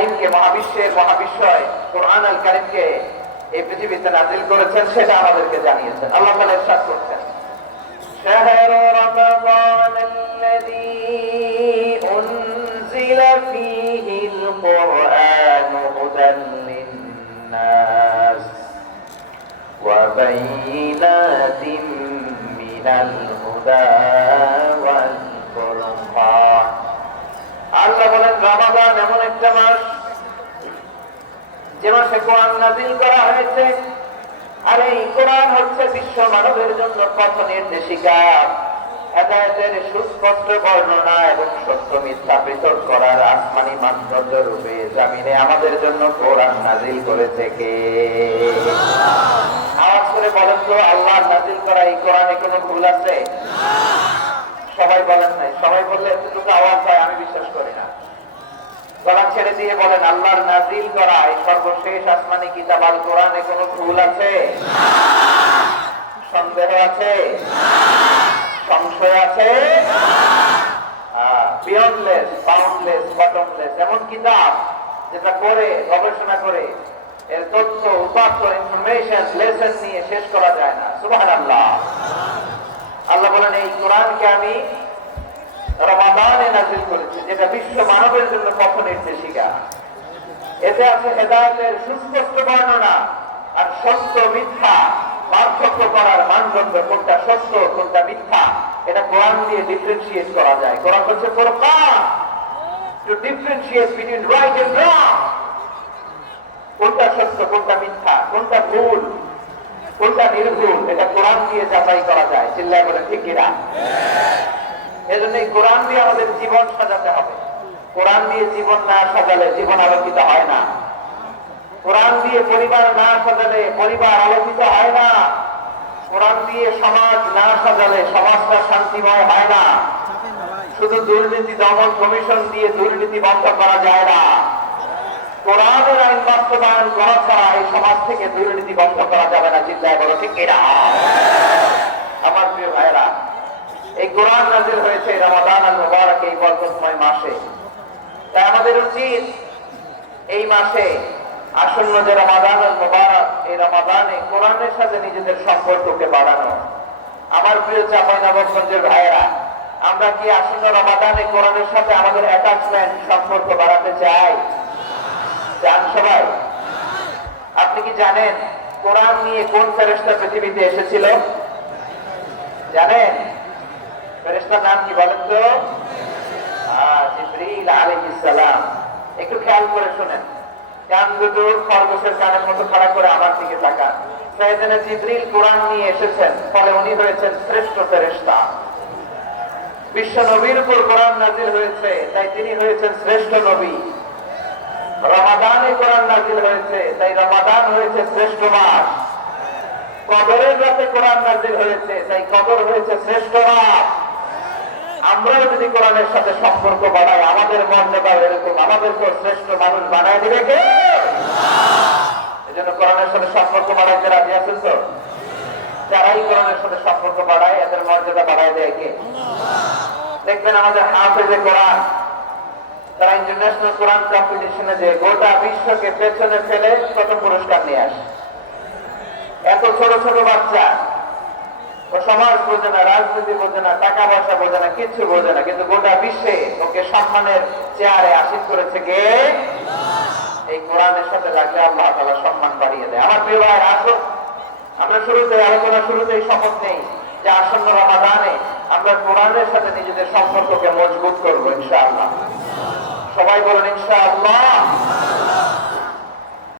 কারীমকে, মহাবিশ্বের মহাবিশ্বয় কোরআন আল কারীমকে এই পৃথিবীতে নাযিল করেছেন, সেটা আমাদেরকে জানিয়েছেন। আল্লাহ তাআলা ইরশাদ করছেন, শাহরু রমাদানাল্লাযী উনজিলা ফীহিল কুরআনু হুদান লিন-নাস ওয়া বাইয়িনাতিন মিনাল হুদা ওয়াল ফুরকান। আল্লাহ বলেন, রমাদান এমন একটা মাস যে মাসে কোরআন নাযিল করা হয়েছে, আর এই কোরআন হচ্ছে বিশ্ব মানবের জন্য পথ নির্দেশিকা, হেদায়েতের সুস্পষ্ট বর্ণনা এবং সত্য মিথ্যা পৃথক করার আসমানি মানদণ্ড রূপে জামিনে আমাদের জন্য কোরআন নাযিল করেছে কে? আওয়াজ করে বলেন তো, আল্লাহ নাযিল করা এই কোরআনে কোনো ভুল আছে? সবাই বলেন নাই। সবাই বললে এতটুকু আওয়াজ হয় আমি বিশ্বাস করি না। গলা ছেড়ে দিয়ে বলেন, আল্লাহর নাযিল করা এই সর্বশেষ আসমানি কিতাব আল কোরআনে কোনো ভুল আছে? সন্দেহ আছে? সংশয় আছে? বিয়ন্ডলেস, বাউন্ডলেস, বটমলেস, এমন কিতাব যেটা পড়ে গবেষণা করে এর তথ্য, উপাত্ত, ইনফরমেশন, লেসন নিয়ে শেষ করা যায় না। সুবহানাল্লাহ। আল্লাহ বলেন, এই কোরআনকে আমি রমাদানে নাযিল করেছি, যেটা বিশ্ব মানবের জন্য পথ নির্দেশিকা। এতে আছে হেদায়েতের সুস্পষ্ট বর্ণনা আর সত্য মিথ্যা পার্থক্য করার মানদণ্ড, কোনটা সত্য কোনটা মিথ্যা, এটা কোরআন দিয়ে ডিফারেন্সিয়েট করা যায়। কোরআন হচ্ছে ফুরকান, to differentiate between right and wrong. কোনটা সত্য কোনটা মিথ্যা, কোনটা ভুল কোনটা নির্ভুল, এটা কোরআন দিয়ে যাচাই করা যায়। চিল্লায় বলে ঠিক কিনা? এজন্য এই কোরআন দিয়ে আমাদের জীবন সাজাতে হবে। কোরআন দিয়ে জীবন না সাজালে জীবন আলোকিত হয় না। কোরআন দিয়ে পরিবার না সাজালে পরিবার আলোকিত হয় না। কোরআন দিয়ে সমাজ না সাজালে সমাজটা শান্তিময় হয় না। শুধু দুর্নীতি দমন কমিশন দিয়ে দুর্নীতি বন্ধ করা যায় না। কোরআনের আইন বাস্তবায়ন করা ছাড়া এই সমাজ থেকে দুর্নীতি বন্ধ করা যাবে না। চিন্তায় বলো ঠিক কিনা? আমার প্রিয় ভাইরা, এই কোরআন নাযিল হয়েছে রমাদান আল মুবারক, এই বরকতময় মাসে। তাই আমাদের উচিত এই মাসে আসন্ন যে রমাদান আল মুবারক, এই রমাদানে কোরআনের সাথে নিজেদের সম্পর্ককে বাড়ানো। আমার প্রিয় চাঁপাইনবাবগঞ্জের ভাইয়েরা, আমরা কি আসন্ন রমাদানে কোরআনের সাথে আমাদের অ্যাটাচমেন্ট, সম্পর্ক বাড়াতে চাই? চান সবাই? আপনি কি জানেন কোরআন নিয়ে কোন ফেরেশতা পৃথিবীতে এসেছিল? জানেন? ফেরেশতার নাম কি বলেন তো? জিবরিল আলাইহিস সালাম। একটু খেয়াল করে শুনেন, কান দুটো খরগোশের কানের মতো খাড়া করে আমার দিকে তাকান। সাইয়েদনা জিবরিল কোরআন নিয়ে এসেছেন, ফলে উনি হয়েছেন শ্রেষ্ঠ ফেরেশতা। বিশ্ব নবীর উপর কোরআন নাযিল হয়েছে, তাই তিনি হয়েছেন শ্রেষ্ঠ নবী। রমাদানে কোরআন নাযিল হয়েছে, তাই রমাদান হয়েছে শ্রেষ্ঠ মাস। কদরের রাতে কোরআন নাযিল হয়েছে, তাই কদর হয়েছে শ্রেষ্ঠ রাত। আমরাও যদি কোরআনের সাথে সম্পর্ক বাড়াই, আমাদের মর্যাদা এরকম, আমাদেরকে শ্রেষ্ঠ মানুষ বানায় দিবে কে? এজন্য কোরআনের সাথে সম্পর্ক বাড়াইতে রাজি আছেন তো? যারাই কোরআনের সাথে সম্পর্ক বাড়ায়, এদের মর্যাদা বাড়ায় দেয় কে? দেখবেন আমাদের হাফেজে কোরআন, তারা ইন্টারন্যাশনাল কোরআন কম্পিটিশনে যে গোটা বিশ্বকে পেছনে ফেলে প্রথম পুরস্কার নিয়ে আসে। এত ছোট ছোট বাচ্চা, ও সমাজ বোঝে না, রাজনীতি বোঝে না, টাকা পয়সা বোঝে না, কিচ্ছু বোঝে না, কিন্তু গোটা বিশ্বে ওকে সম্মানের চেয়ারে আসীন করেছে কে? এই কোরআনের সাথে লাগলে আল্লাহ তাআলা সম্মান বাড়িয়ে দেয়। আমার প্রিয় ভাই, আসো আমরা আলোচনা শুরুতেই শপথ নেই যে আসন্ন রমাদানে আমরা কোরআনের সাথে নিজেদের সম্পর্ককে মজবুত করবো ইনশাআল্লাহ। সবাই বলেন ইনশাআল্লাহ।